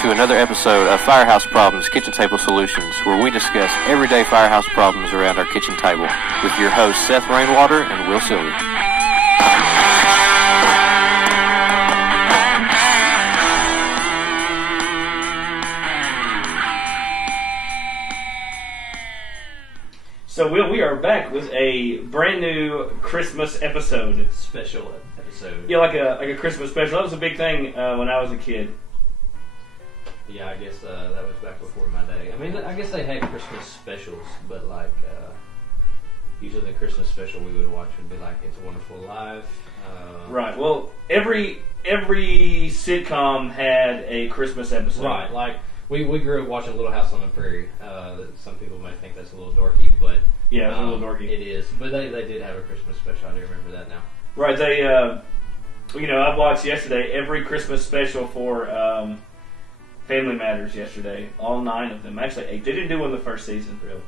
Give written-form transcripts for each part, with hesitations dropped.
to another episode of Firehouse Problems Kitchen Table Solutions, where we discuss everyday firehouse problems around our kitchen table with your hosts Seth Rainwater and Will Silver. So, Will, we are back with a brand new Christmas episode. Special episode. Yeah, like a Christmas special. That was a big thing when I was a kid. Yeah, I guess that was back before my day. I mean, I guess they had Christmas specials, but like usually the Christmas special we would watch would be like It's a Wonderful Life. Right. Well, every sitcom had a Christmas episode. Right. Like we grew up watching Little House on the Prairie. Some people may think that's a little dorky, but yeah, it's a little dorky. It is. But they did have a Christmas special. I do remember that now. Right. They, I watched yesterday every Christmas special for Family Matters yesterday. All 9 of them. Actually, 8. They didn't do one the first season, really.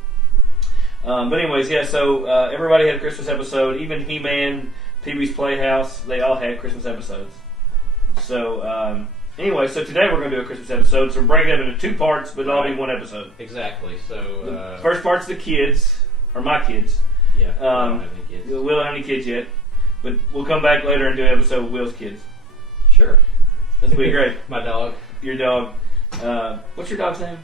But anyways, yeah. So everybody had a Christmas episode. Even He-Man, Pee-wee's Playhouse. They all had Christmas episodes. So. Anyway, so today we're going to do a Christmas episode. So we're breaking it into 2 parts, but it'll all be one episode. Exactly. So the first part's the kids, or my kids. Yeah. We don't have any kids. We don't have any kids yet, but we'll come back later and do an episode with Will's kids. Sure. That'll be great. My dog. Your dog. What's your dog's name?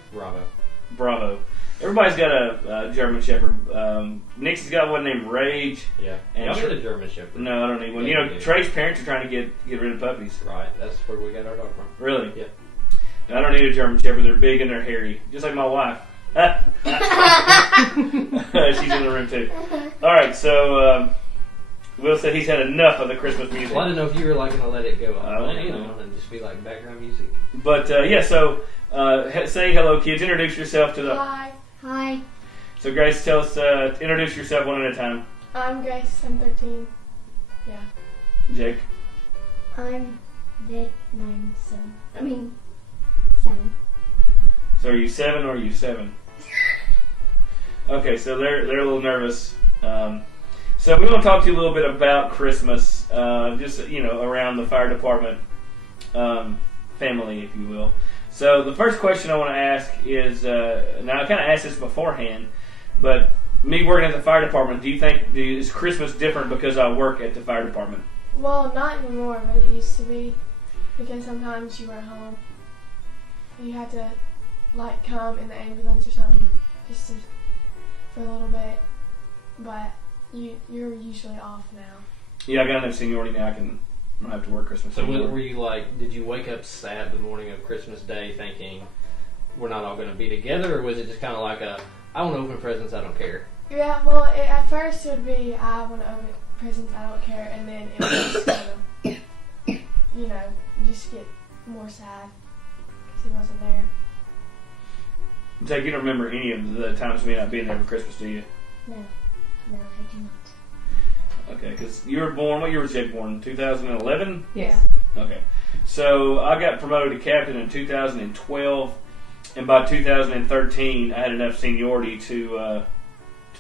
Bravo. Everybody's got a German Shepherd. Nixie's got one named Rage. Yeah. And I need a German Shepherd. No, I don't need one. Yeah, Trey's parents are trying to get rid of puppies. Right. That's where we got our dog from. Really? Yeah. I don't need a German Shepherd. They're big and they're hairy. Just like my wife. She's in the room too. Alright, so Will said he's had enough of the Christmas music. Well, I didn't know if you were like going to let it go on, know. And just be like background music. But so say hello, kids. Introduce yourself to the... Hi. So Grace, tell us, introduce yourself one at a time. I'm Grace, I'm 13. Yeah. Jake. I'm Vic, and I'm 7. 7. So are you 7 or are you 7? Okay, so they're a little nervous. So we want to talk to you a little bit about Christmas, just around the fire department family, if you will. So the first question I want to ask is, now I kind of asked this beforehand, but me working at the fire department, do you think is Christmas different because I work at the fire department? Well, not anymore, but it used to be, because sometimes you were home. You had to come in the ambulance or something for a little bit, but you're usually off now. Yeah, I got enough seniority now. I don't have to work Christmas. So were you did you wake up sad the morning of Christmas Day thinking we're not all going to be together, or was it just kind of like I want to open presents, I don't care? Yeah, well, at first it would be I want to open presents, I don't care, and then it was just you just get more sad because he wasn't there. Jake, you don't remember any of the times of me not being there for Christmas, do you? No, I do not. Okay, because you were born, what year was Jake born? 2011? Yes. Okay. So I got promoted to captain in 2012, and by 2013 I had enough seniority to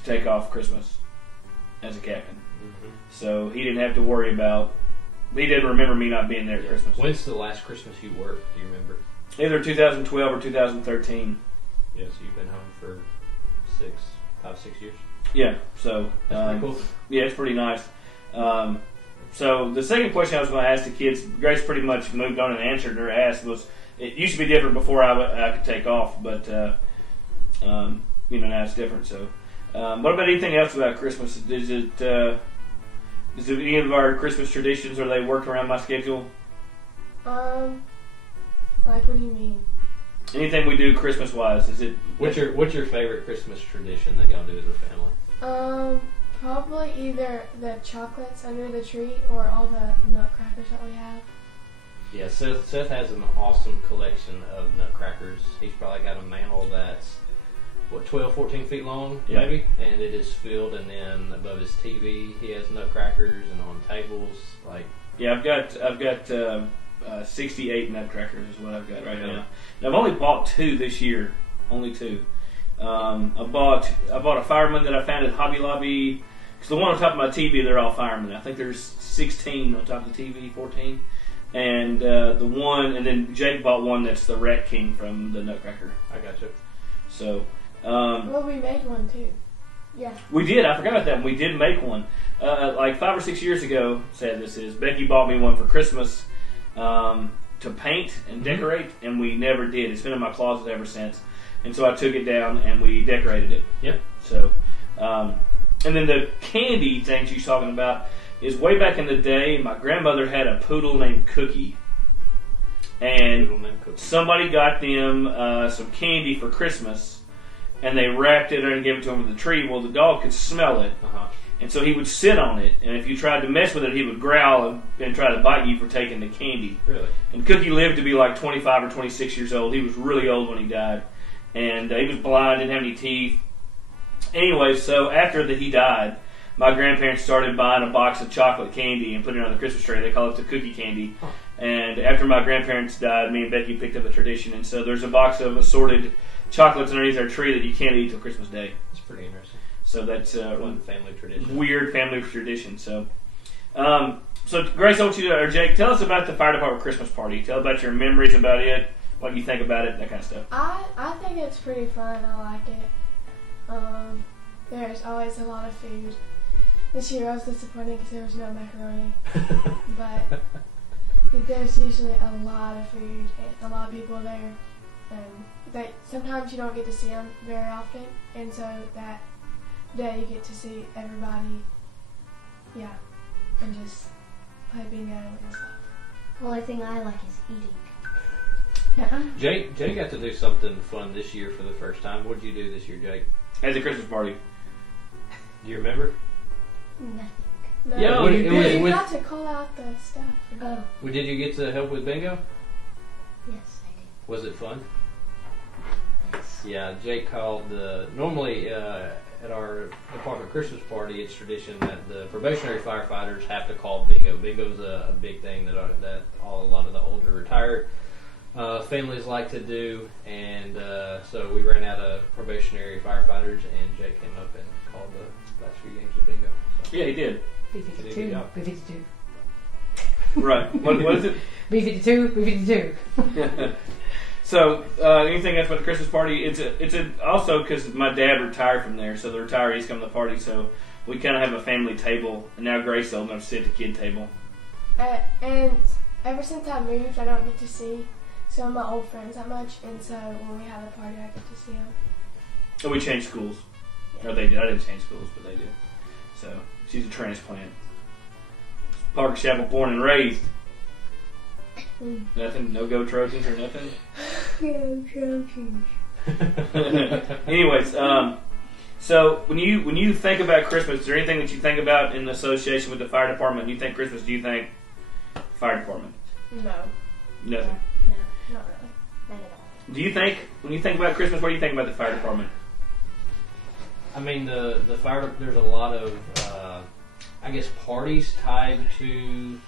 take off Christmas as a captain. Mm-hmm. So he didn't have to worry about, he didn't remember me not being there at Christmas. When's the last Christmas you worked, do you remember? Either 2012 or 2013. Yes, you've been home for 5, 6 years. Yeah, so that's pretty cool. Yeah, it's pretty nice. So the second question I was going to ask the kids, Grace pretty much moved on and answered or asked, was it used to be different before I could take off, but now it's different. So what about anything else about Christmas? Is it any of our Christmas traditions, or they work around my schedule? What do you mean? Anything we do Christmas wise, is it? What's your favorite Christmas tradition that y'all do as a family? Probably either the chocolates under the tree or all the nutcrackers that we have. Yeah, Seth has an awesome collection of nutcrackers. He's probably got a mantle that's 12, 14 feet long, maybe, and it is filled. And then above his TV, he has nutcrackers, and on tables, Yeah, I've got 68 nutcrackers is what I've got right now. Now I've only bought 2 this year, only 2. I bought a fireman that I found at Hobby Lobby. Because the one on top of my TV, they're all firemen. I think there's 16 on top of the TV, 14. and then Jake bought one that's the Rat King from the Nutcracker. I got you. So, Well, we made one too. Yeah. we did. I forgot about that. We did make one. Like 5 or 6 years ago, sad this is, Becky bought me one for Christmas to paint and decorate, and we never did. It's been in my closet ever since. And so I took it down and we decorated it. Yep. So, and then the candy thing she's talking about is way back in the day, my grandmother had a poodle named Cookie. And somebody got them some candy for Christmas, and they wrapped it and gave it to him with the tree. Well, the dog could smell it. And so he would sit on it, and if you tried to mess with it, he would growl and try to bite you for taking the candy. Really? And Cookie lived to be like 25 or 26 years old. He was really old when he died. And he was blind, didn't have any teeth. Anyway, so after he died, my grandparents started buying a box of chocolate candy and putting it on the Christmas tree. They call it the cookie candy. And after my grandparents died, me and Becky picked up the tradition. And so there's a box of assorted chocolates underneath our tree that you can't eat till Christmas Day. That's pretty interesting. So that's One family tradition. weird family tradition. So, Grace, I want you to, or Jake, tell us about the fire department Christmas party. Tell about your memories about it, what you think about it, that kind of stuff. I think it's pretty fun. I like it. There's always a lot of food. This year I was disappointed because there was no macaroni. But there's usually a lot of food and a lot of people there. And sometimes you don't get to see them very often. And so that day you get to see everybody, and just play bingo and stuff. The only thing I like is eating. Jake got to do something fun this year for the first time. What did you do this year, Jake? At the Christmas party. Do you remember? Nothing. No, Yeah, you got to call out the stuff. Oh, Well, did you get to help with bingo? yes, I did. Was it fun? Yes. Yeah, Jake called normally at our department Christmas party, it's tradition that the probationary firefighters have to call bingo. Bingo's a big thing that a lot of the older retired families like to do, and so we ran out of probationary firefighters, and Jake came up and called the last few games of bingo. So. Yeah, he did. B-52. B-52. Right. What is it? B-52, B-52. So, anything else about the Christmas party? It's also because my dad retired from there, so the retirees come to the party, so we kind of have a family table, and now Grace is old enough to sit at the kid table. And ever since I moved, I don't get to see some of my old friends that much, and so when we have a party, I get to see them. And we changed schools. Or they did. I didn't change schools, but they did. So, she's a transplant. Parker Chapel born and raised. Nothing? No go Trojans or nothing? Anyways, so when you think about Christmas, is there anything that you think about in association with the fire department? When you think Christmas, do you think fire department? No, Nothing. No, not really. not at all. Do you think, when you think about Christmas, what do you think about the fire department? I mean, the fire. There's a lot of, I guess, parties tied to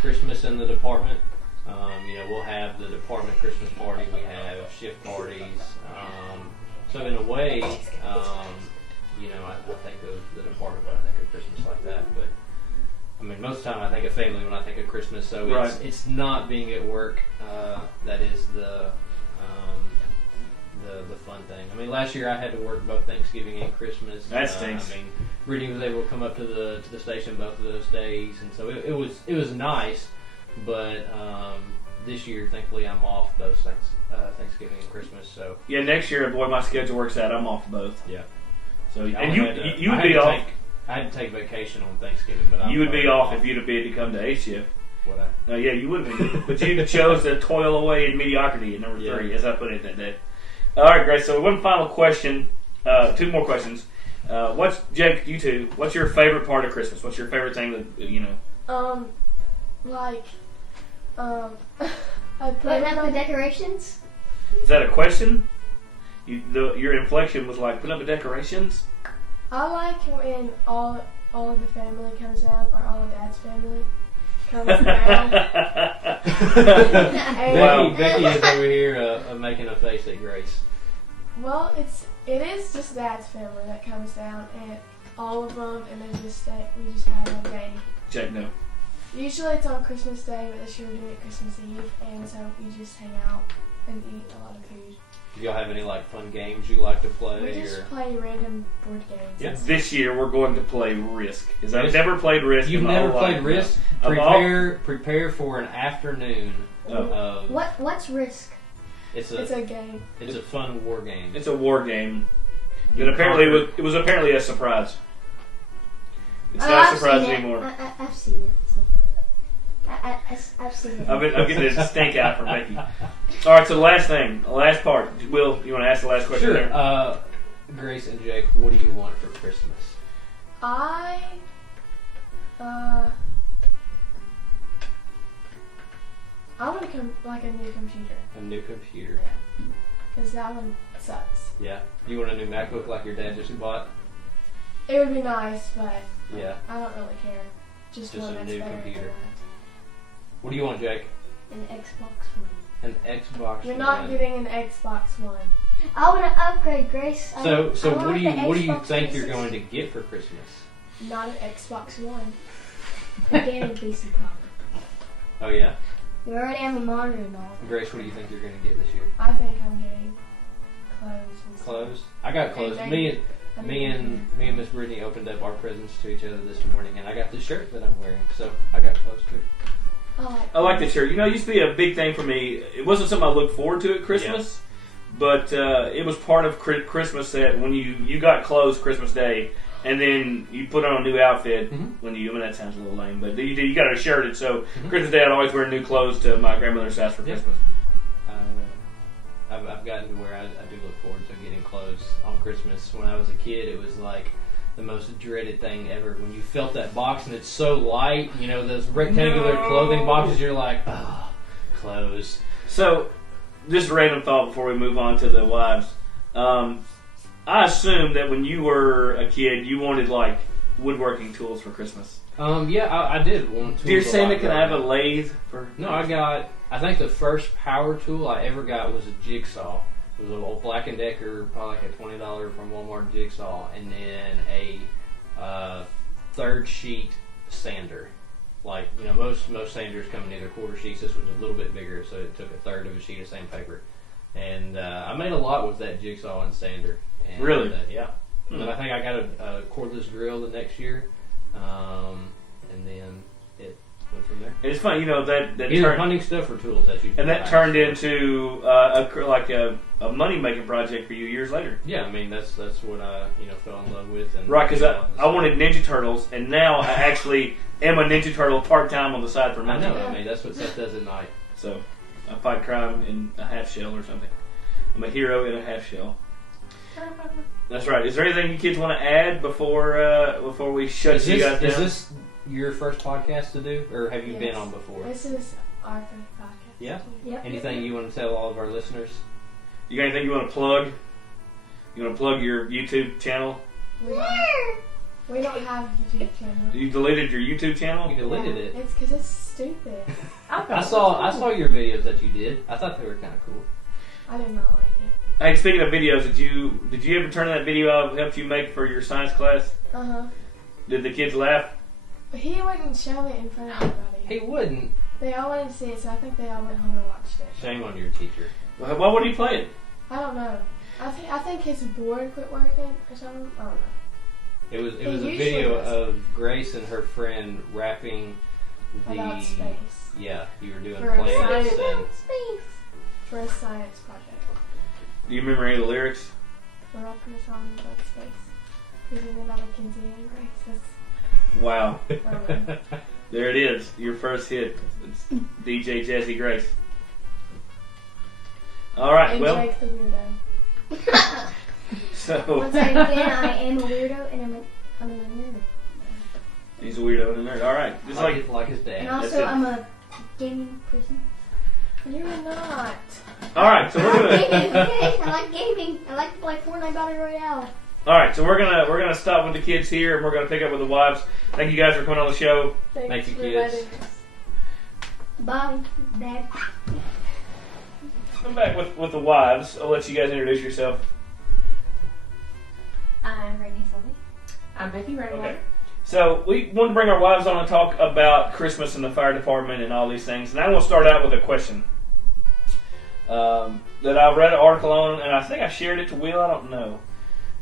Christmas in the department. We'll have the department Christmas party. We have shift parties. So in a way, I think of the department when I think of Christmas like that. But I mean, most of the time I think of family when I think of Christmas. So Right. it's not being at work that is the fun thing. I mean, last year I had to work both Thanksgiving and Christmas. That stinks. I mean, Brittany was able to come up to the station both of those days, and so it was nice. But this year, thankfully, I'm off those Thanksgiving and Christmas. So Yeah, next year, boy, my schedule works out. I'm off both. yeah. So, I and had to- you I would had be to off. take- I had to take vacation on Thanksgiving, but You would be off if you'd have been to come to A shift. Would I? No, yeah, you would be. But you chose to toil away in mediocrity at number 3, as I put it that day. All right, Grace. So one final question. 2 more questions. Jake? You two. What's your favorite part of Christmas? What's your favorite thing that you know? I put Putting up the decorations? Is that a question? Your inflection was like putting up the decorations. I like when all of the family comes down, or all of Dad's family comes down. Wow. Becky is over here making a face at Grace. Well, it is just Dad's family that comes down, and all of them, and then we just have a day. Jake, no. Usually it's on Christmas Day, but this year we're doing it Christmas Eve, and so we just hang out and eat a lot of food. Do y'all have any like fun games you like to play? We just play random board games. Yeah. This year we're going to play Risk. Because I've Risk? never played Risk. You've in my never whole played life. Risk? No. Prepare for an afternoon of. What's Risk? It's a game. It's a fun war game. It's a war game. But apparently it was apparently a surprise. It's not a surprise anymore. I've seen it. So. I've seen it. I'm getting a stink out from Becky. All right, so the last part. Will, you want to ask the last question? Sure. There? Grace and Jake, what do you want for Christmas? I want a new computer. A new computer. Because that one sucks. Yeah. You want a new MacBook like your dad just bought? It would be nice, but Yeah. I don't really care. Just one a that's new better computer. than that. What do you want, Jake? An Xbox One. An Xbox. You're not One. getting an Xbox One. I want to upgrade, Grace. So I what want do you the what do you Xbox think you're 360. going to get for Christmas? Not an Xbox One. The gaming PC problem. Oh yeah. You already have a monitor and all. Grace, what do you think you're going to get this year? I think I'm getting clothes and stuff. Clothes. I got clothes. And Me and Miss Brittany opened up our presents to each other this morning, and I got the shirt that I'm wearing, so I got clothes too. I like this shirt. You know, it used to be a big thing for me. It wasn't something I looked forward to at Christmas, but it was part of Christmas that when you got clothes Christmas Day, and then you put on a new outfit when you. I mean, that sounds a little lame, but you got a shirt. And so Christmas Day, I'd always wear new clothes to my grandmother's house for Christmas. I've gotten to where I do look forward to getting clothes on Christmas. When I was a kid, it was like the most dreaded thing ever. When you felt that box and it's so light, you know, those rectangular clothing boxes, you're like, oh, clothes. So, just a random thought before we move on to the wives. I assume that when you were a kid, you wanted like woodworking tools for Christmas. Yeah, I did want to. Dear Santa, can I have a lathe for? No, I think the first power tool I ever got was a jigsaw. It was an old Black & Decker, probably like a $20 from Walmart jigsaw, and then a third sheet sander. Like, you know, most sanders come in either quarter sheets. This was a little bit bigger, so it took a third of a sheet of sandpaper. And I made a lot with that jigsaw and sander. And, really? Yeah. And I think I got a cordless drill the next year, and then it went from there. And it's funny, you know, that either hunting stuff or tools that you. And that turned into a money making project for you years later. Yeah, I mean that's what I fell in love with. And right, because I wanted Ninja Turtles, and now I actually am a Ninja Turtle part time on the side for money. I know. I mean that's what Seth does at night. So I fight crime in a half shell or something. I'm a hero in a half shell. That's right. Is there anything you kids want to add before we shut you guys down? Is this your first podcast to do, or have you been on before? This is our first podcast. Yeah? Yep. Anything you want to tell all of our listeners? You got anything you want to plug? You want to plug your YouTube channel? We don't have a YouTube channel. You deleted your YouTube channel? You deleted it. It's because it's stupid. I saw your videos that you did. I thought they were kind of cool. I did not like it. Hey, speaking of videos, did you ever turn that video I helped you make for your science class? Uh-huh. Did the kids laugh? But he wouldn't show it in front of everybody. He wouldn't. They all wanted to see it, so I think they all went home and watched it. Shame on your teacher. Well, why would he play it? I don't know. I think his board quit working or something. I don't know. It was He a usually video does. of Grace and her friend rapping About space. Yeah, you were doing For a planets science- and Space. For a science project. Do you remember any of the lyrics? We're rapping a song about space. Presented about Mackenzie and Grace. Wow. That's There it is. Your first hit. It's DJ Jesse Grace. All right, and well. Jake the weirdo. So Once again, I am a weirdo and I'm a nerd. he's a weirdo and a nerd. All right. Just like his dad. And That's also, it. I'm a gaming person. You're not. all right. So we're Gaming, gonna. okay? I like gaming. I like to play Fortnite Battle Royale. All right. So we're gonna stop with the kids here, and we're gonna pick up with the wives. Thank you guys for coming on the show. Thanks Thank you, for kids. letting us. Bye, Dad. Come back with the wives. I'll let you guys introduce yourself. I'm Brittany Sully. I'm Becky Rainwater. Okay. So we want to bring our wives on and talk about Christmas and the fire department and all these things. And I want to start out with a question that I read an article on, and I think I shared it to Will. I don't know.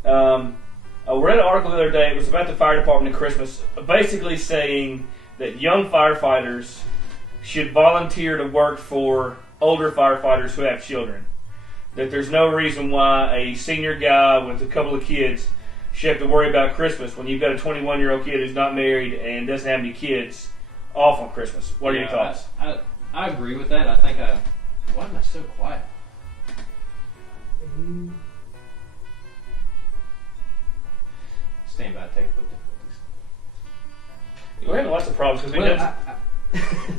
I read an article the other day. It was about the fire department at Christmas, basically saying that young firefighters should volunteer to work for older firefighters who have children. That there's no reason why a senior guy with a couple of kids should have to worry about Christmas when you've got a 21-year-old kid who's not married and doesn't have any kids off on Christmas. What are your thoughts? I agree with that. I think why am I so quiet? Stand by technical difficulties. We're having lots of problems because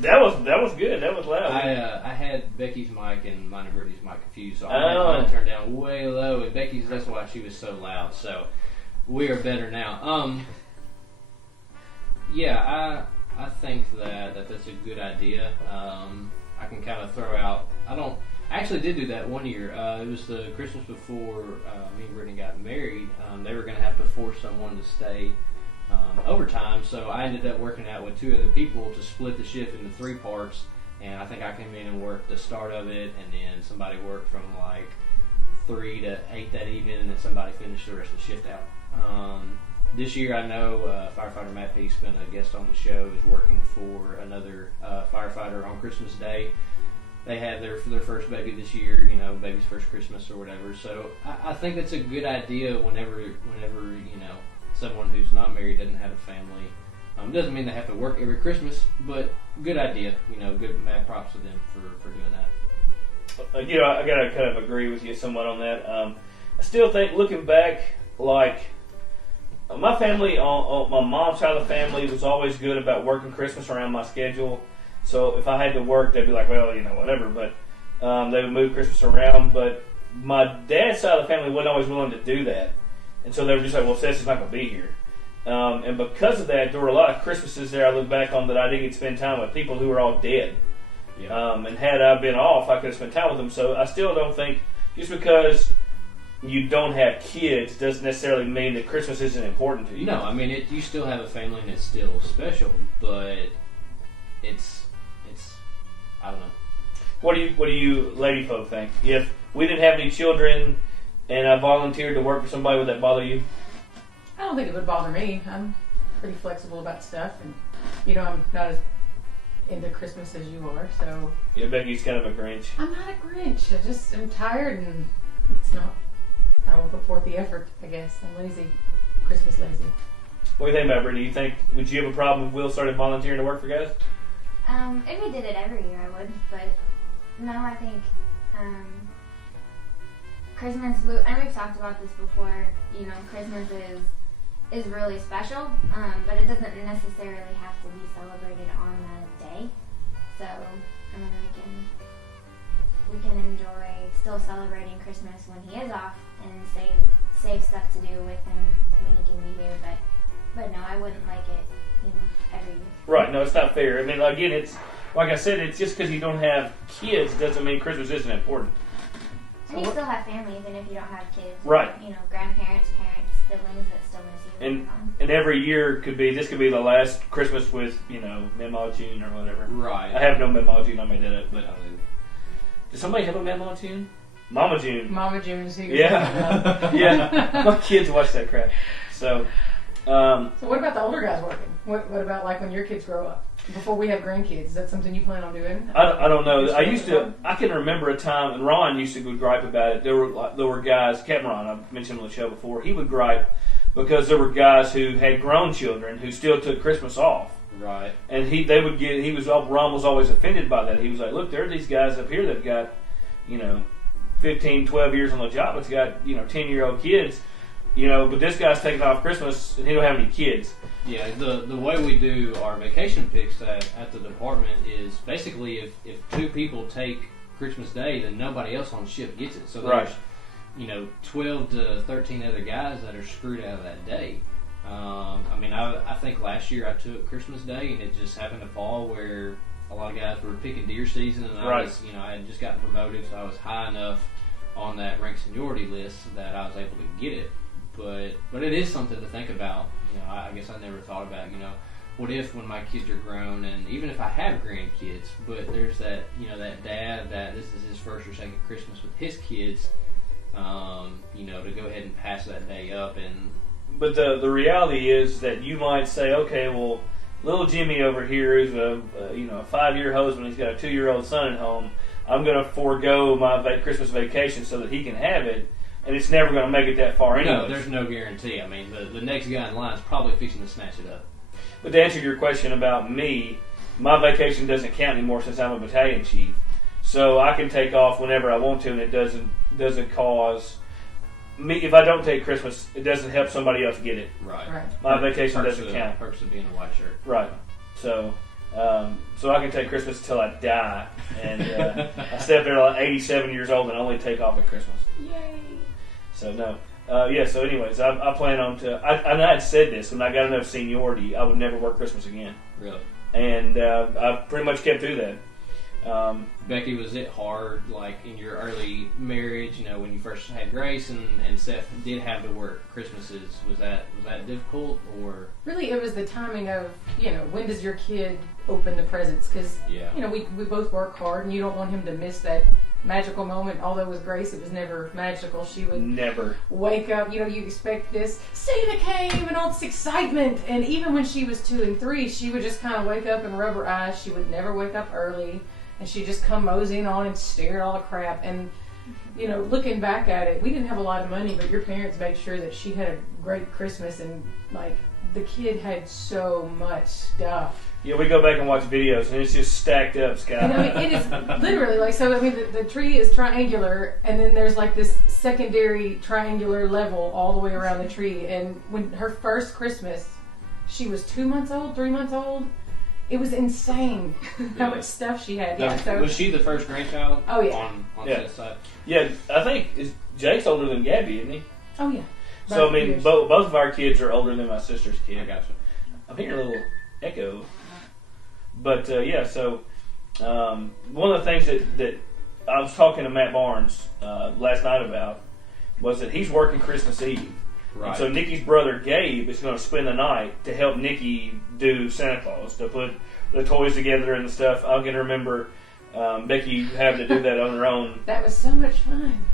that was good. That was loud. I had Becky's mic and mine and Brittany's mic confused, so I had mine turned down way low, and Becky's, that's why she was so loud. So we are better now. Yeah, I think that's a good idea. I can kind of throw out. I actually did do that one year. It was the Christmas before me and Brittany got married. They were going to have to force someone to stay overtime, so I ended up working out with two other people to split the shift into 3 parts, and I think I came in and worked the start of it, and then somebody worked from like 3 to 8 that evening, and then somebody finished the rest of the shift out. This year I know firefighter Matt Peace, been a guest on the show, is working for another firefighter on Christmas Day. They had their first baby this year, baby's first Christmas or whatever, so I think that's a good idea whenever someone who's not married doesn't have a family. Doesn't mean they have to work every Christmas, but good idea. Good mad props to them for doing that. I gotta kind of agree with you somewhat on that. I still think, looking back, like my family, on my mom's side of the family, was always good about working Christmas around my schedule. So if I had to work, they'd be like, well, whatever. But they would move Christmas around. But my dad's side of the family wasn't always willing to do that. And so they were just like, well, Seth is not going to be here. And because of that, there were a lot of Christmases there I look back on that I didn't get to spend time with people who were all dead. Yeah. And had I been off, I could have spent time with them. So I still don't think, just because you don't have kids doesn't necessarily mean that Christmas isn't important to you. No, I mean, you still have a family and it's still special, but it's I don't know. What do you lady folk think? If we didn't have any children and I volunteered to work for somebody, would that bother you? I don't think it would bother me. I'm pretty flexible about stuff, and I'm not as into Christmas as you are, so. Yeah, Becky's kind of a Grinch. I'm not a Grinch. I just am tired, and it's not. I won't put forth the effort, I guess. I'm lazy. Christmas lazy. What do you think about Brittany? Would you have a problem if Will started volunteering to work for guys? If we did it every year, I would, but no, I think Christmas, and we've talked about this before, Christmas is really special, but it doesn't necessarily have to be celebrated on the day. So, I mean, we can enjoy still celebrating Christmas when he is off and save stuff to do with him when he can be here, but no, I wouldn't like it, every year. Right, no, it's not fair. I mean, again, it's, like I said, it's just because you don't have kids doesn't mean Christmas isn't important. And you still have family even if you don't have kids. Right. Grandparents, parents, siblings that still miss you. And every year could be the last Christmas with, Mama June or whatever. Right. I have no Mama June, I made that up, but does somebody have a Mama June? Mama June. Mama June's here. Yeah. Yeah. My kids watch that crap. So what about the older guys working? What about like when your kids grow up? Before we have grandkids, is that something you plan on doing? I don't know. I can remember a time, and Ron used to go gripe about it. There were guys, Captain Ron, I've mentioned him on the show before, he would gripe because there were guys who had grown children who still took Christmas off. Right. And Ron was always offended by that. He was like, look, there are these guys up here that got, 15, 12 years on the job. It's got, 10-year-old kids. But this guy's taking off Christmas and he don't have any kids. Yeah, the way we do our vacation picks at the department is basically if 2 people take Christmas Day, then nobody else on shift gets it. So there's, 12 to 13 other guys that are screwed out of that day. I think last year I took Christmas Day and it just happened to fall where a lot of guys were picking deer season, and I was, I had just gotten promoted, so I was high enough on that rank seniority list that I was able to get it. But it is something to think about. I guess I never thought about. What if when my kids are grown, and even if I have grandkids, but there's that that dad that this is his first or second Christmas with his kids, to go ahead and pass that day up. But the reality is that you might say, okay, well, little Jimmy over here is a 5-year husband. He's got a 2-year-old son at home. I'm going to forego my Christmas vacation so that he can have it, and it's never going to make it that far anyway. No, there's no guarantee. I mean, the next guy in line is probably fixing to snatch it up. But to answer your question about me, my vacation doesn't count anymore since I'm a battalion chief. So I can take off whenever I want to, and it doesn't cause me. If I don't take Christmas, it doesn't help somebody else get it. Right. My vacation doesn't count. Perks of being a white shirt. Right. So I can take Christmas until I die, and I stay up there like 87 years old and only take off at Christmas. Yay! So no. So anyways, I plan on and I had said this, when I got enough seniority, I would never work Christmas again. Really? And I pretty much kept to that. Becky, was it hard, like in your early marriage, when you first had Grace and Seth did have to work Christmases, was that difficult, or? Really, it was the timing of, when does your kid open the presents? Because, we both work hard, and you don't want him to miss that magical moment. Although with Grace, it was never magical. She would never wake up, you expect this, Santa came, and all this excitement. And even when she was 2 and 3, she would just kind of wake up and rub her eyes. She would never wake up early. And she'd just come moseying on and stare at all the crap. And, looking back at it, we didn't have a lot of money, but your parents made sure that she had a great Christmas. And, the kid had so much stuff. Yeah, we go back and watch videos, and it's just stacked up, Scott. And, it is literally, the tree is triangular, and then there's, this secondary triangular level all the way around the tree. And when her first Christmas, she was 2 months old, 3 months old. It was insane how much stuff she had. Now, so, was she the first grandchild? Oh, yeah. On yeah. Seth's side? Yeah, I think Jake's older than Gabby, isn't he? Oh, yeah. So, both of our kids are older than my sister's kid. I gotcha. I'm hearing a little echo. But, one of the things that I was talking to Matt Barnes last night about was that he's working Christmas Eve. Right. And so Nikki's brother Gabe is going to spend the night to help Nikki do Santa Claus, to put the toys together and the stuff. I can remember Becky having to do that on her own. That was so much fun.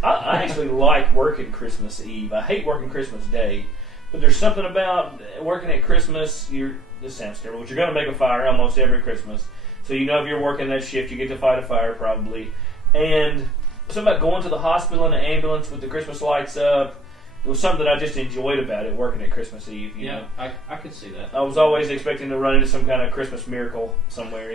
I actually like working Christmas Eve. I hate working Christmas Day. But there's something about working at Christmas. This sounds terrible, but you're going to make a fire almost every Christmas. So if you're working that shift, you get to fight a fire probably. And something about going to the hospital in an ambulance with the Christmas lights up. It was something that I just enjoyed about it, working at Christmas Eve. You know? I could see that. I was always expecting to run into some kind of Christmas miracle somewhere.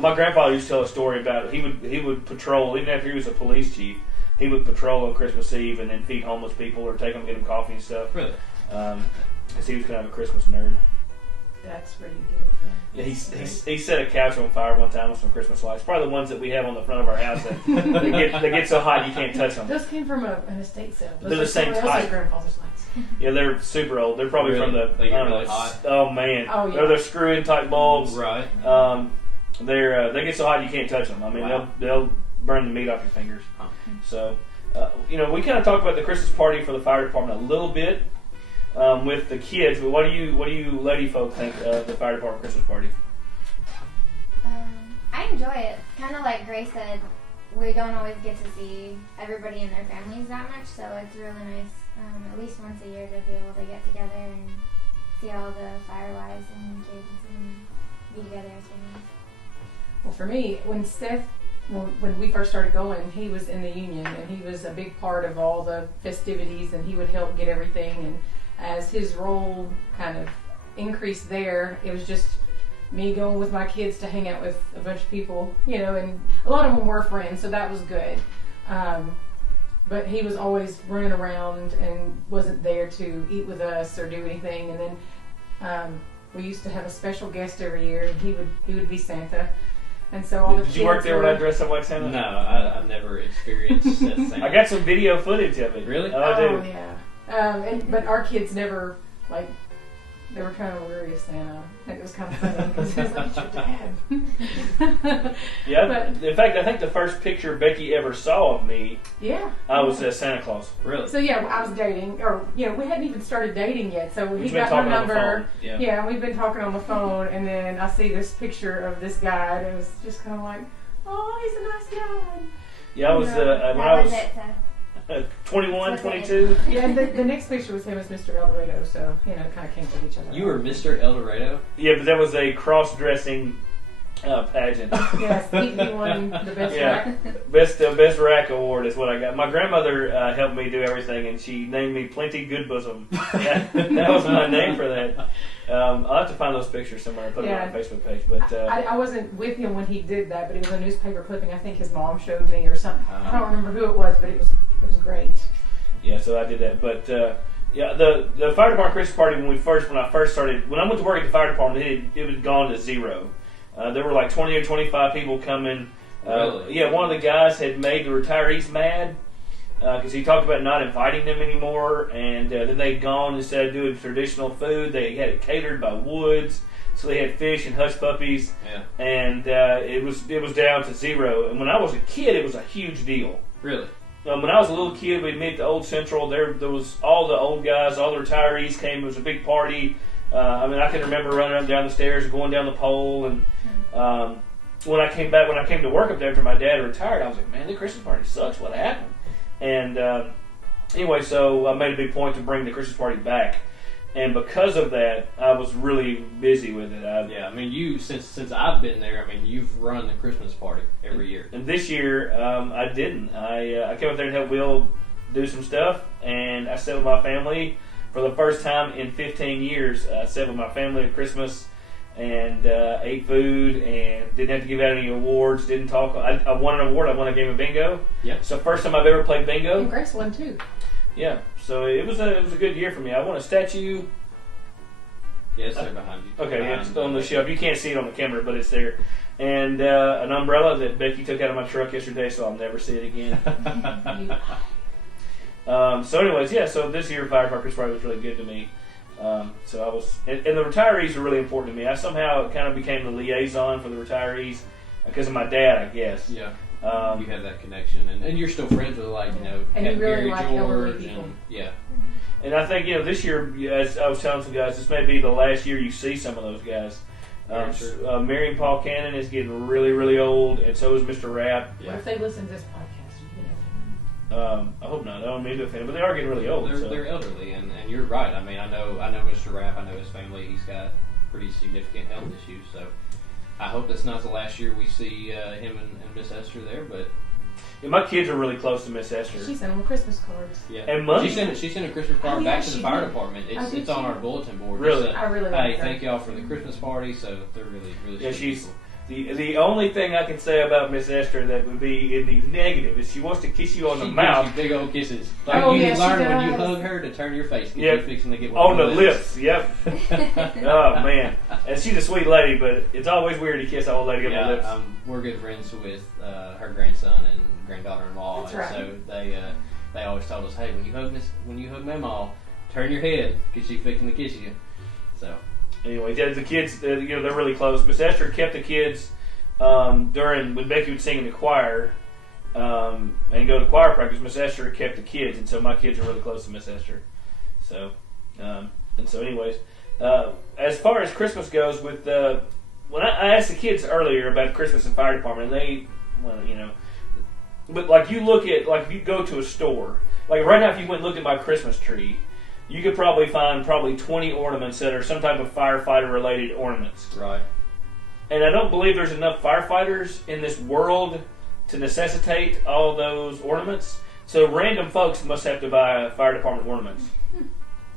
My grandfather used to tell a story about it. He would patrol, even after he was a police chief. He would patrol on Christmas Eve and then feed homeless people or take them, get them coffee and stuff. Really? Because he was kind of a Christmas nerd. That's where you get it from. Yeah, he set a couch on fire one time with some Christmas lights. Probably the ones that we have on the front of our house that they get so hot you can't touch them. Those came from an estate sale. They're the same type. Grandfather's lights. Yeah, they're super old. They're probably from the. They get really hot. Oh man. Oh yeah. They're the screw-in type bulbs. Right. They get so hot you can't touch them. I mean, wow. they'll burn the meat off your fingers. Huh. So, we kind of talked about the Christmas party for the fire department a little bit with the kids. But what do you lady folk think of the fire department Christmas party? I enjoy it. Kind of like Grace said, we don't always get to see everybody and their families that much, so it's really nice at least once a year to be able to get together and see all the firewives and kids and be together as families. Well, for me, when we first started going, he was in the union, and he was a big part of all the festivities, and he would help get everything. And as his role kind of increased there, it was just me going with my kids to hang out with a bunch of people, and a lot of them were friends, so that was good. But he was always running around and wasn't there to eat with us or do anything. And then we used to have a special guest every year, and he would be Santa. And so all the Did you work there when I dressed up like Santa? No, I've never experienced that Santa. I got some video footage of it. Really? I do. Oh yeah. But our kids never They were kind of weary of Santa. It was kind of funny because it was like, it's your dad. Yeah. But- In fact, I think the first picture Becky ever saw of me, Yeah. I was Santa Claus. Really? So yeah, I was dating, or we hadn't even started dating yet. So he We've been got my talking on the number. phone. Yeah. We've been talking on the phone, and then I see this picture of this guy, and it was just kind of like, oh, he's a nice guy. Yeah, I was Yeah. when I was it. 21, That's it. 22. Yeah, and the next picture was him as Mr. El Dorado, so it kind of came with each other. You were Mr. El Dorado? Yeah, but that was a cross-dressing pageant. Yes, he won the best Yeah. rack. Best rack award is what I got. My grandmother helped me do everything, and she named me Plenty Good Bosom. That was my name for that. I'll have to find those pictures somewhere and put them on our Facebook page. But I wasn't with him when he did that, but it was a newspaper clipping. I think his mom showed me or something. I don't remember who it was, but it was great. yeah, so I did that. But yeah, the fire department Christmas party when I first started, when I went to work at the fire department, it was gone to zero. There were like 20 or 25 people coming. Really? Yeah, one of the guys had made the retirees mad because he talked about not inviting them anymore, and then they'd gone instead of doing traditional food, they had it catered by Woods, so they had fish and hush puppies, and it was down to zero. And when I was a kid, it was a huge deal. Really? When I was a little kid, we'd meet at the Old Central. There was all the old guys, all the retirees came. It was a big party. I can remember running up and down the stairs and going down the pole. And when I came to work up there after my dad retired, I was like, man, the Christmas party sucks. What happened? And anyway, so I made a big point to bring the Christmas party back. And because of that, I was really busy with it. You since I've been there, you've run the Christmas party every year. And this year, I didn't. I came up there and helped Will do some stuff, and I sat with my family for the first time in 15 years. I sat with my family at Christmas and ate food and didn't have to give out any awards. Didn't talk. I won an award. I won a game of bingo. Yeah. So first time I've ever played bingo. And Grace won too. Yeah. So it was a good year for me. I won a statue. Yeah, it's there behind you. Okay, it's on the shelf. You can't see it on the camera, but it's there. And an umbrella that Becky took out of my truck yesterday, so I'll never see it again. So anyways, yeah, so this year Fire Department Christmas party was really good to me. So I was, and the retirees are really important to me. I somehow kind of became the liaison for the retirees because of my dad, I guess. Yeah. You have that connection, and you're still friends with, And Captain you really Gary like elderly George, people. and yeah. And I think, this year, as I was telling some guys, this may be the last year you see some of those guys. Very true. Mary and Paul Cannon is getting really, really old, and so is Mr. Rapp. What if they listen to this podcast? You know. I hope not. I don't mean to offend them, but they are getting really old. They're elderly, and you're right. I know Mr. Rapp. I know his family. He's got pretty significant health issues, so I hope that's not the last year we see him and Miss Esther there. But Yeah, my kids are really close to Miss Esther. She sent them Christmas cards. yeah, And money. She sent a Christmas card Oh, yeah, back to the she fire did. department. Oh, did It's on she? our bulletin board. Really? Just, I really hey, like her. thank y'all for the Christmas party. So they're really Yeah, sweet she's people. the only thing I can say about Miss Esther that would be in the negative is she wants to kiss you on the She mouth. gives you big old kisses. Like Oh, you yeah, she learn when you does. hug her to turn your face. 'Cause Yep. you're fixing to get one On the of lips, yep. Oh man, and she's a sweet lady, but it's always weird to kiss an old lady on the lips. Yeah, we're good friends with her grandson and granddaughter-in-law, That's and so they always told us, hey, when you hug Mamaw, turn your head because she's fixing to kiss you. So Anyway, yeah, the kids, they're really close. Miss Esther kept the kids during when Becky would sing in the choir and go to choir practice. Miss Esther kept the kids, and so my kids are really close to Miss Esther. So, anyways, as far as Christmas goes, with when I asked the kids earlier about Christmas and fire department, they, but like you look at if you go to a store, like right now, if you went and looked at my Christmas tree, you could probably find 20 ornaments that are some type of firefighter-related ornaments. right. And I don't believe there's enough firefighters in this world to necessitate all those ornaments. So random folks must have to buy fire department ornaments.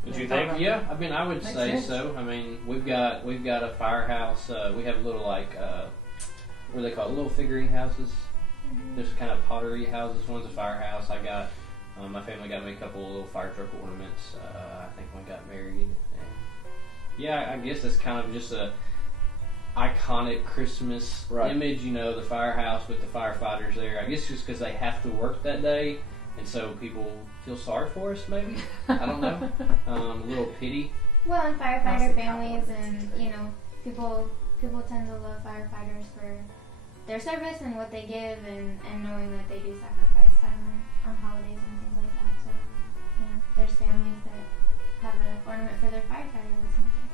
Would you think? Yeah, I would Makes say sense. so. We've got a firehouse. We have little what do they call it? Little figurine houses. There's kind of pottery houses. One's a firehouse. I got my family got me a couple of little fire truck ornaments. I think one got married. And yeah, I guess that's kind of just a iconic Christmas image. The firehouse with the firefighters there. I guess just because they have to work that day. And so people feel sorry for us, maybe. I don't know. A little pity. Well, and firefighter Mostly families, cowboys. and people tend to love firefighters for their service and what they give, and knowing that they do sacrifice time on holidays and things like that. So, there's families that have an ornament for their firefighter or something.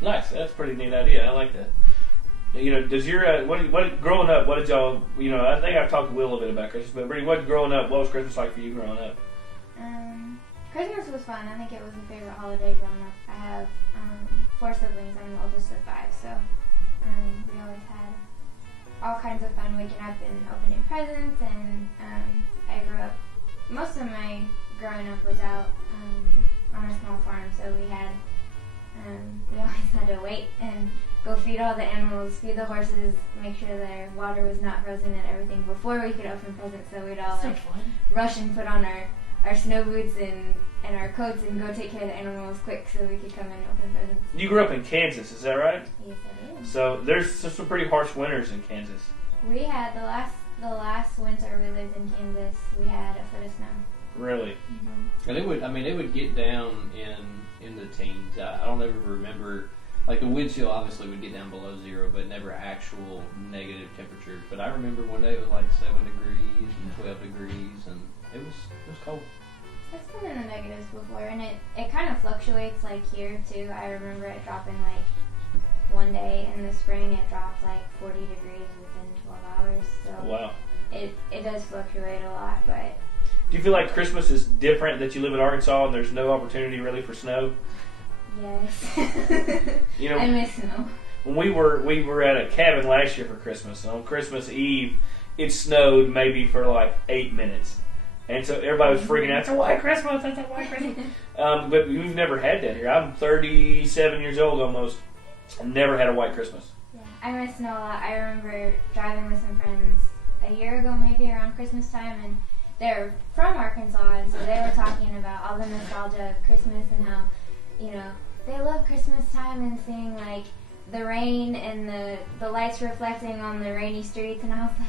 Nice. That's a pretty neat idea. I like that. Does your what growing up? What did y'all? I think I've talked to Will a little bit about Christmas, but Brittany, what growing up? What was Christmas like for you growing up? Christmas was fun. I think it was a favorite holiday growing up. I have 4 siblings. I'm the oldest of 5, so we always had all kinds of fun waking up and opening presents. And I grew up. Most of my growing up was out on a small farm, so we always had to wait and go feed all the animals, feed the horses, make sure their water was not frozen and everything before we could open presents. So we'd all rush and put on our snow boots and our coats and go take care of the animals quick so we could come in and open presents. You grew up in Kansas, is that right? Yes, I did. So there's some pretty harsh winters in Kansas. We had the last winter we lived in Kansas. We had a foot of snow. Really? Mm-hmm. And it would get down in the teens. I don't ever remember, like the wind chill obviously would get down below 0, but never actual negative temperatures. But I remember one day it was like 7 degrees and 12 degrees, and it was cold. It's been in the negatives before, and it kind of fluctuates like here too. I remember it dropping like one day in the spring. It dropped like 40 degrees within 12 hours. So Wow. It does fluctuate a lot, but. Do you feel like Christmas is different that you live in Arkansas and there's no opportunity really for snow? Yes. I miss snow. When we were at a cabin last year for Christmas, on Christmas Eve, it snowed maybe for like 8 minutes. And so everybody was freaking out, it's a white Christmas, it's a white Christmas. But we've never had that here. I'm 37 years old almost. I've never had a white Christmas. Yeah, I miss snow a lot. I remember driving with some friends a year ago maybe around Christmas time, and they're from Arkansas, and so they were talking about all the nostalgia of Christmas and how, they love Christmas time and seeing like the rain and the lights reflecting on the rainy streets, and I was like,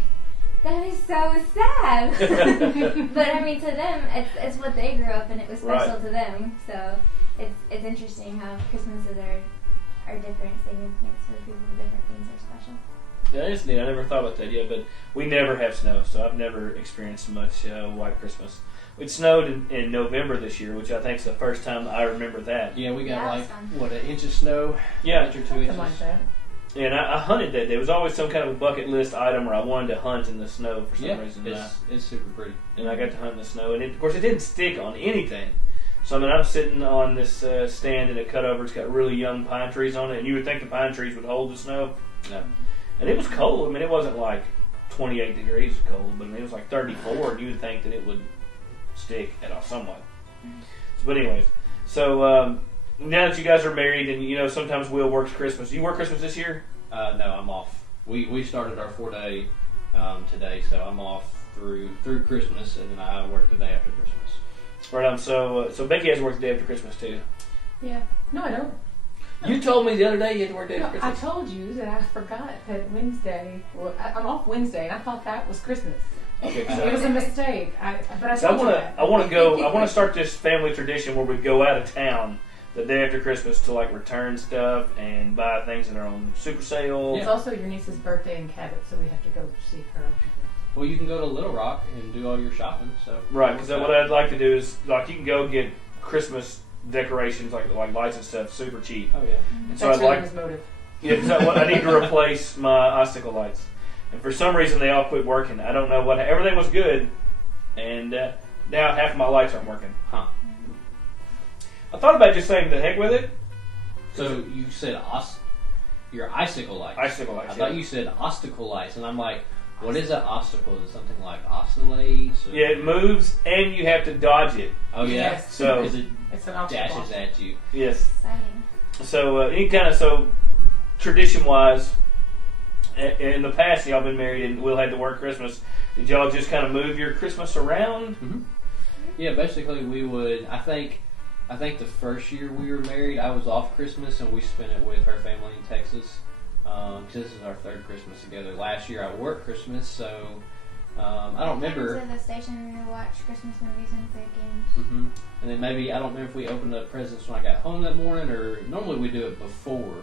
that is so sad. But I mean, to them, it's what they grew up, and it was special to them. So it's interesting how Christmases are different significance for people. Different things are special. Yeah, it's neat. I never thought about that yet, but we never have snow, so I've never experienced much white Christmas. It snowed in November this year, which I think is the first time I remember that. Yeah, we got Yeah, like, fun. what, an inch of snow? Yeah. 1 or 2 Something inches. like that. And I hunted that day. There was always some kind of a bucket list item where I wanted to hunt in the snow for some Yeah, reason. it's super pretty. And I got to hunt in the snow. And of course, it didn't stick on anything. So, I'm sitting on this stand in a cutover. It's got really young pine trees on it. And you would think the pine trees would hold the snow. No. And it was cold. I mean, it wasn't like 28 degrees cold, but it was like 34. And you would think that it would stick at all somewhat. But anyways, so now that you guys are married, and sometimes Will works Christmas. Do you work Christmas this year? No, I'm off. We started our 4-day today, so I'm off through Christmas, and then I work the day after Christmas. Right on. So Becky has to work the day after Christmas too. Yeah. No, I don't. You told me the other day you had to work the day No, after I Christmas. told you that I forgot that Wednesday. Well, I'm off Wednesday, and I thought that was Christmas. Okay, It was a mistake. But I So told you that. I want to start this family tradition where we go out of town the day after Christmas to like return stuff and buy things that are on super sale. It's also your niece's birthday in Cabot, so we have to go see her. Well, you can go to Little Rock and do all your shopping. So Right, because what I'd like to do is like you can go get Christmas decorations like lights and stuff super cheap. Oh yeah. And so That's I'd really like his motive. yeah, 'cause I need to replace my icicle lights, and for some reason they all quit working. I don't know what. Everything was good, and now half of my lights aren't working. Huh. I thought about just saying the heck with it. So you said your icicle lights. Icicle lights. I thought you said obstacle lights, and I'm like, what is an obstacle? Is it something like oscillates? Or... Yeah, it moves, and you have to dodge it. Oh yeah. Yes. So Because it It's an obstacle. dashes at you. yes. Exciting. So any kind of tradition wise, in the past y'all been married and Will had to work Christmas. Did y'all just kind of move your Christmas around? Mm-hmm. Yeah, basically we would. I think the first year we were married, I was off Christmas and we spent it with our family in Texas. Because this is our 3rd Christmas together. Last year I worked Christmas, so I don't remember. To the station to watch Christmas movies and play games. Mm-hmm. And then maybe, I don't remember if we opened up presents when I got home that morning, or normally we do it before.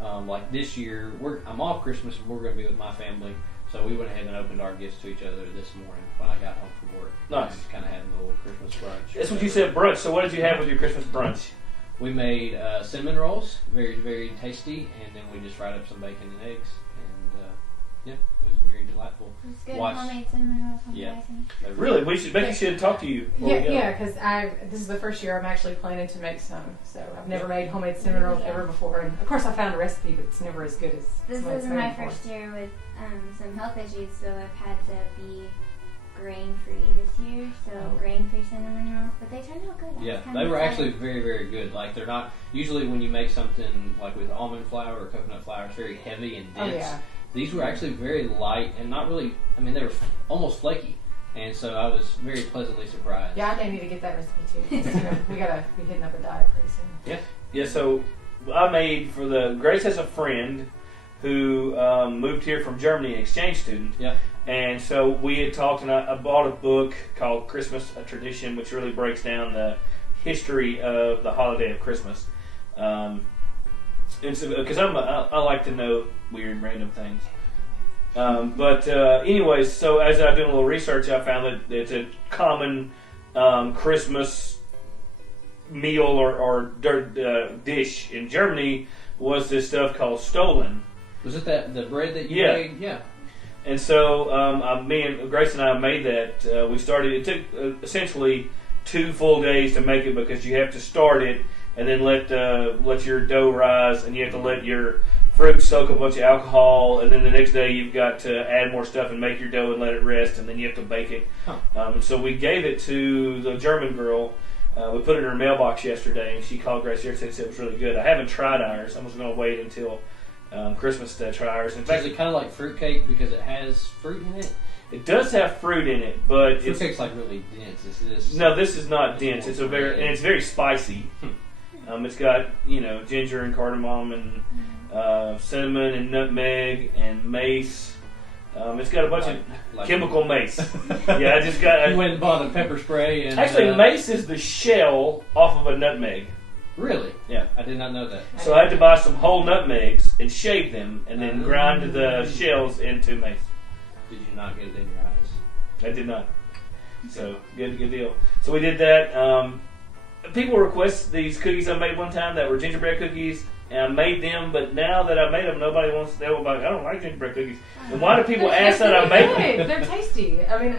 Like this year, I'm off Christmas and we're going to be with my family, so we went ahead and opened our gifts to each other this morning when I got home from work. Nice. And kind of having a little Christmas brunch. That's what you said, brunch. So what did you have with your Christmas brunch? We made cinnamon rolls, very, very tasty, and then we just fried up some bacon and eggs, and yeah, it was very delightful. It's good Watch- homemade cinnamon rolls with Yeah. icing. Really? Becky should talk to you. before we go. Yeah, because this is the first year I'm actually planning to make some. So I've never made homemade cinnamon rolls ever before, and of course I found a recipe, but it's never as good as This somebody's is made my before. first year with some health issues, so I've had to be grain-free this year. So grain-free cinnamon rolls, but they turned out good. I was Yeah, kinda they were excited. actually very, very good. Like, they're not, usually when you make something like with almond flour or coconut flour, it's very heavy and Oh dense. yeah. These were actually very light and not really, I mean, they were almost flaky. And so I was very pleasantly surprised. Yeah, I may need to get that recipe too. 'Cause, we gotta be hitting up a diet pretty soon. Yeah, so I made for Grace has a friend who moved here from Germany, an exchange student. Yeah. And so we had talked, and I bought a book called Christmas, A Tradition, which really breaks down the history of the holiday of Christmas. And so, because I like to know weird, random things. But anyways, so as I was doing a little research, I found that it's a common Christmas meal or dish in Germany was this stuff called Stollen. Was it the bread that you Yeah. made? Yeah. And so me and Grace and I made that. We started. It took essentially 2 full days to make it because you have to start it and then let your dough rise, and you have to let your fruit soak a bunch of alcohol, and then the next day you've got to add more stuff and make your dough and let it rest, and then you have to bake it. Huh. So we gave it to the German girl. We put it in her mailbox yesterday, and she called Grace here and said it was really good. I haven't tried ours. I'm just going to wait until Christmas to try ours. In fact, Is it kind of like fruitcake because it has fruit in it? it does have fruit in it, but it's Fruitcake's like really dense. Is this? no. This is not dense. It's it's very spicy. It's got ginger and cardamom and cinnamon and nutmeg and mace. It's got a bunch of chemical mace. Yeah, I just got. You went and bought a pepper spray and Actually, mace is the shell off of a nutmeg. Really? Yeah. I did not know that. So I had to buy some whole nutmegs and shave them, and then grind the shells into mace. Did you not get it in your eyes? I did not. So good deal. So we did that. People request these cookies I made one time that were gingerbread cookies, and I made them. But now that I made them, nobody wants. They were like, I don't like gingerbread cookies. And why do people ask that I make them? Good. They're tasty. I mean,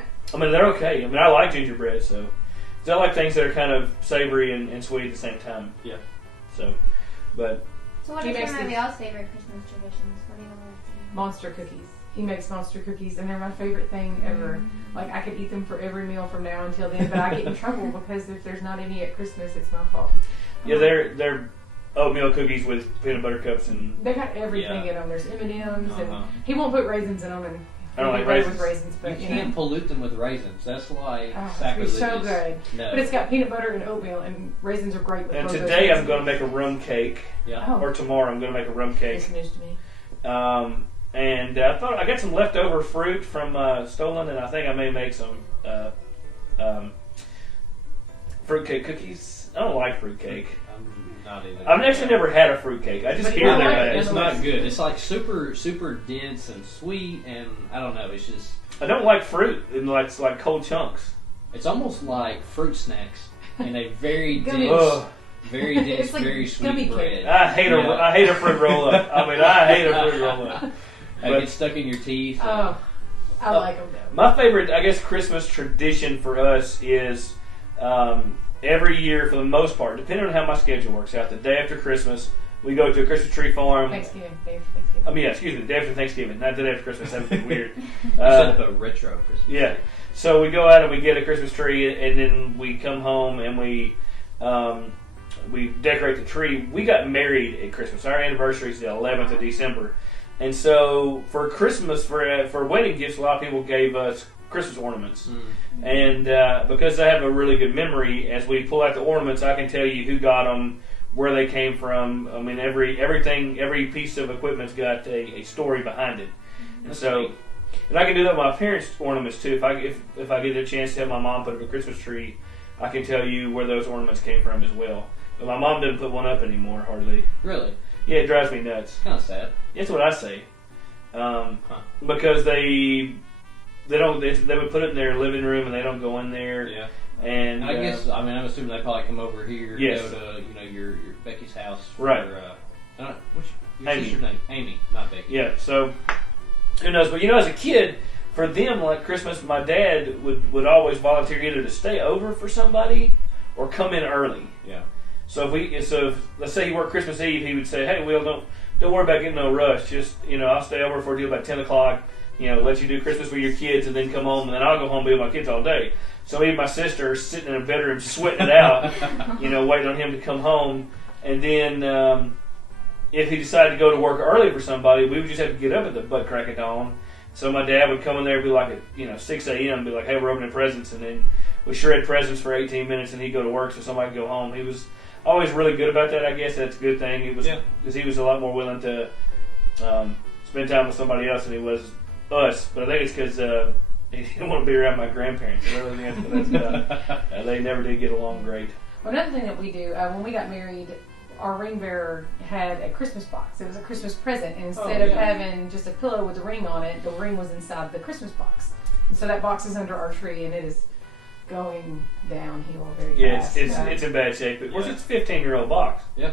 They're okay. I like gingerbread, so I like things that are kind of savory and sweet at the same time. Yeah. So, but So what He are makes some of these- y'all's favorite Christmas traditions? What do y'all like to do? monster cookies. He makes monster cookies, and they're my favorite thing ever. Like, I could eat them for every meal from now until then, but I get in trouble because if there's not any at Christmas, it's my fault. yeah, they're oatmeal cookies with peanut butter cups and. They got everything Yeah. in them. There's M&Ms, Uh-huh. and he won't put raisins in them, and I don't he'll like be better raisins. with raisins, but You you know. can't pollute them with raisins. That's like Oh, it's sacrilegious. so good. No. But it's got peanut butter and oatmeal, and raisins are great with And both those today I'm raisins. going to make a rum cake, Yeah. Oh, or tomorrow I'm going to make a rum cake. that's news to me. And I thought I got some leftover fruit from Stolen, and I think I may make some fruitcake cookies. I don't like fruitcake. I'm not either. I've actually never had a fruitcake. I just But hear you they're like bad. it. It's not good. It's like super, super dense and sweet, and I don't know. It's just, I don't like fruit in like cold chunks. it's almost like fruit snacks in a very Gummy. dense, Ugh. very dense, It's like very gummy sweet bread. I hate Yeah. I hate a fruit roll up. I hate a fruit roll up. It But- gets stuck in your teeth. and- Oh, I like them though. My favorite, I guess, Christmas tradition for us is every year, for the most part, depending on how my schedule works out, the day after Christmas, we go to a Christmas tree farm. Thanksgiving, day after Thanksgiving. Excuse me, the day after Thanksgiving, not the day after Christmas. That would be weird. set up a retro Christmas. Yeah. So we go out and we get a Christmas tree, and then we come home and we decorate the tree. We got married at Christmas. Our anniversary is the 11th of December. And so for Christmas, for wedding gifts, a lot of people gave us Christmas ornaments. And because I have a really good memory, as we pull out the ornaments, I can tell you who got them, where they came from. I mean, every piece of equipment's got a story behind it. And That's so neat. And I can do that with my parents' ornaments too. If I get a chance to have my mom put up a Christmas tree, I can tell you where those ornaments came from as well. But my mom doesn't put one up anymore, hardly. Really? Yeah, it drives me nuts. Kind of sad. That's what I say. Because they would put it in their living room and they don't go in there. Yeah. And I guess I'm assuming they probably come over here. Yes. Go to your Becky's house. Right. What's your Amy. sister's name? Amy, not Becky. Yeah. So who knows? But as a kid, for them, like Christmas, my dad would always volunteer either to stay over for somebody or come in early. Yeah. So if let's say he worked Christmas Eve, he would say, "Hey, Will, don't worry about getting no rush. Just I'll stay over for you about 10 o'clock. Let you do Christmas with your kids, and then come home, and then I'll go home and be with my kids all day." So me and my sister are sitting in a bedroom sweating it out, waiting on him to come home. And then if he decided to go to work early for somebody, we would just have to get up at the butt crack of dawn. So my dad would come in there and be like at 6 a.m. and be like, "Hey, we're opening presents," and then we shred presents for 18 minutes, and he'd go to work so somebody could go home. He was always really good about that. I guess that's a good thing. It was because he was a lot more willing to spend time with somebody else than he was us. But I think it's because he didn't want to be around my grandparents. They never did get along great. Well, another thing that we do, when we got married, our ring bearer had a Christmas box. It was a Christmas present. And instead of having just a pillow with a ring on it, the ring was inside the Christmas box. And so that box is under our tree, and it is going downhill very fast. Yeah, it's in bad shape. Of course, it's a 15-year-old box. Yeah.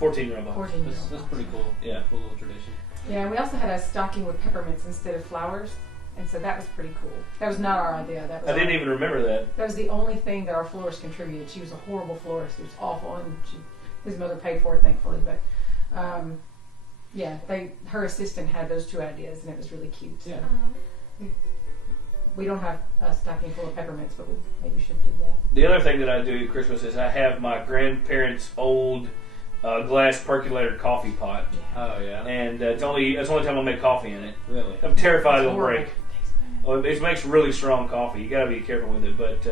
14-year-old box. 14-year-old That's box. pretty cool. Yeah. Cool little tradition. Yeah, and we also had a stocking with peppermints instead of flowers. And so that was pretty cool. That was not our idea. I didn't even remember that. That was the only thing that our florist contributed. She was a horrible florist. It was awful, and his mother paid for it, thankfully. But her assistant had those two ideas, and it was really cute. So we don't have a stocking full of peppermints, but we maybe should do that. The other thing that I do at Christmas is I have my grandparents' old glass percolator coffee pot. Yeah. Oh yeah. And that's the only time I make coffee in it. Really? I'm terrified It's it'll break. horrible. Well, it makes really strong coffee. You got to be careful with it, but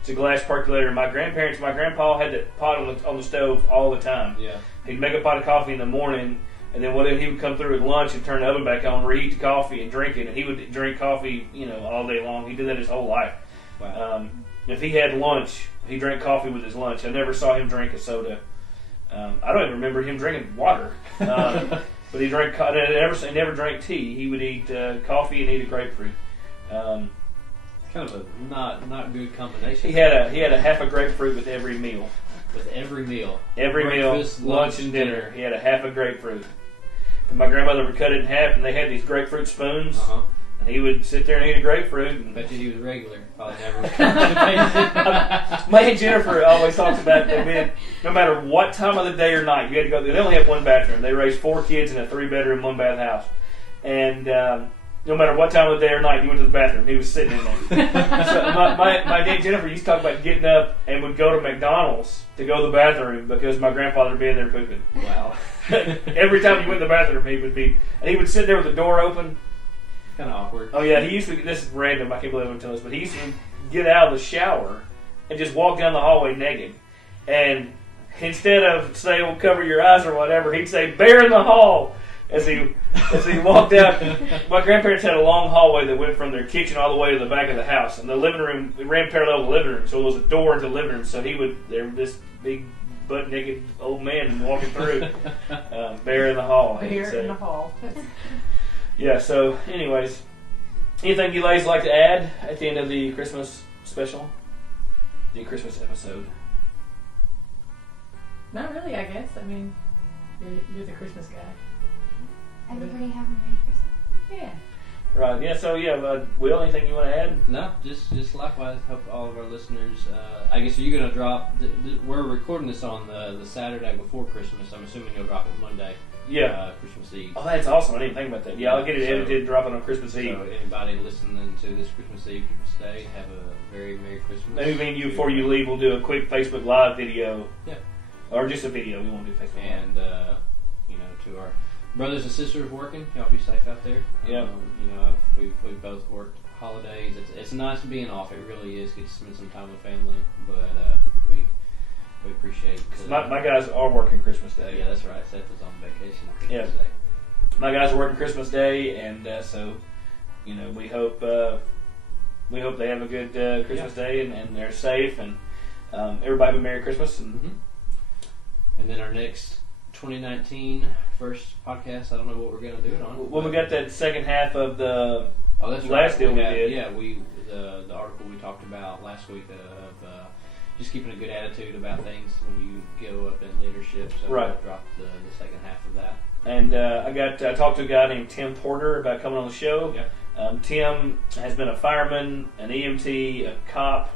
it's a glass percolator. My grandpa had that pot on the stove all the time. Yeah. He'd make a pot of coffee in the morning, and then he would come through at lunch and turn the oven back on, reheat the coffee, and drink it. And he would drink coffee, all day long. He did that his whole life. Wow. If he had lunch, he drank coffee with his lunch. I never saw him drink a soda. I don't even remember him drinking water. But he drank. He never drank tea. He would eat coffee and eat a grapefruit. Kind of a not good combination. He had a half a grapefruit with every meal. With every meal. Breakfast, lunch, and dinner. He had a half a grapefruit. And my grandmother would cut it in half, and they had these grapefruit spoons. Uh-huh. And he would sit there and eat a grapefruit. And Bet you he was regular. Probably never constipated. my Aunt Jennifer always talks about that. No matter what time of the day or night, you had to go. They only have one bathroom. They raised 4 kids in a 3-bedroom, 1-bath house. And no matter what time of the day or night he went to the bathroom, he was sitting in there. So my Aunt Jennifer used to talk about getting up and would go to McDonald's to go to the bathroom because my grandfather would be in there pooping. Wow. Every time he went to the bathroom, he would sit there with the door open. Kind of awkward. Oh yeah, he used to. This is random. I can't believe I'm telling this, but he used to get out of the shower and just walk down the hallway naked. And instead of say, "Well, cover your eyes" or whatever, he'd say, "Bear in the hall." As he walked out. My grandparents had a long hallway that went from their kitchen all the way to the back of the house, and the living room ran parallel to the living room, so there was a door into the living room. So this big butt naked old man walking through, bear in the hall. Bear in the hall. Yeah. So, anyways, anything you ladies like to add at the end of the Christmas special, the Christmas episode? Not really, I guess. I mean, you're the Christmas guy. Everybody have a Merry Christmas. Yeah. Right. Yeah. So Will, anything you want to add? No, just likewise. Hope all of our listeners. I guess you're going to drop. We're recording this on the Saturday before Christmas. I'm assuming you'll drop it Monday. Yeah. Christmas Eve. Oh, that's awesome. I didn't think about that. Yeah, I'll get it edited and drop it on Christmas Eve. So anybody listening to this Christmas Eve, Christmas Day, have a very Merry Christmas. Maybe me and you, before you leave, we'll do a quick Facebook Live video. Yeah. Or just a video. We won't do Facebook Live. And to our brothers and sisters working, y'all be safe out there. Yeah. We've both worked holidays. It's nice being off. It really is. Get to spend some time with family, but we appreciate. My guys are working Christmas Day. Yeah, that's right. Seth is on vacation on Christmas Yeah. Day. My guys are working Christmas Day, and so we hope they have a good Christmas day and they're safe and everybody have a Merry Christmas. And then our next 2019 first podcast, I don't know what we're going to do it on. Well, we got that second half of the that's last deal we did. Yeah, the article we talked about last week of just keeping a good attitude about things when you go up in leadership. So right. We'll drop the second half of that. And I talked to a guy named Tim Porter about coming on the show. Yep. Tim has been a fireman, an EMT, a cop.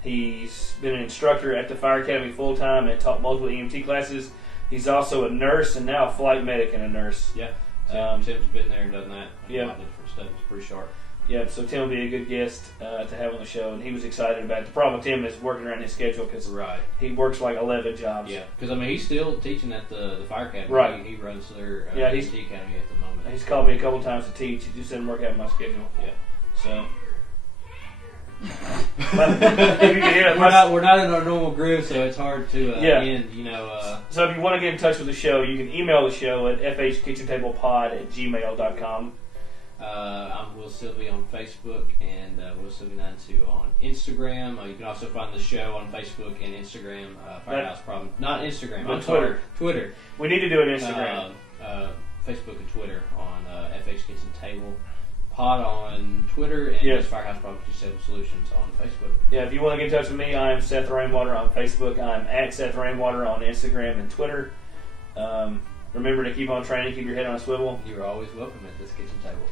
He's been an instructor at the Fire Academy full time and taught multiple EMT classes. He's also a nurse and now a flight medic and a nurse. Yeah. Tim's been there and done that. Yeah. A lot of different stuff. It's pretty sharp. Yeah, so Tim will be a good guest to have on the show, and he was excited about it. The problem with Tim is working around his schedule because he works like 11 jobs. Yeah, because he's still teaching at the Fire Academy. Right. He runs their he's EMT Academy at the moment. He's called me a couple times to teach. He just didn't work out in my schedule. Yeah. So. If you can hear it, we're not in our normal groove, so it's hard to end. So if you want to get in touch with the show, you can email the show at fhkitchentablepod@gmail.com. I'm Will Sylvie on Facebook and Will Sylvie92 on Instagram. You can also find the show on Facebook and Instagram. Firehouse Problem, not Instagram. On Twitter. Twitter. We need to do an Instagram. Facebook and Twitter on FH Kitchen Table Pod on Twitter and just Firehouse Problem Kitchen Solutions on Facebook. Yeah, if you want to get in touch with me, I'm Seth Rainwater on Facebook. I'm at Seth Rainwater on Instagram and Twitter. Remember to keep on training, keep your head on a swivel. You're always welcome at this kitchen table.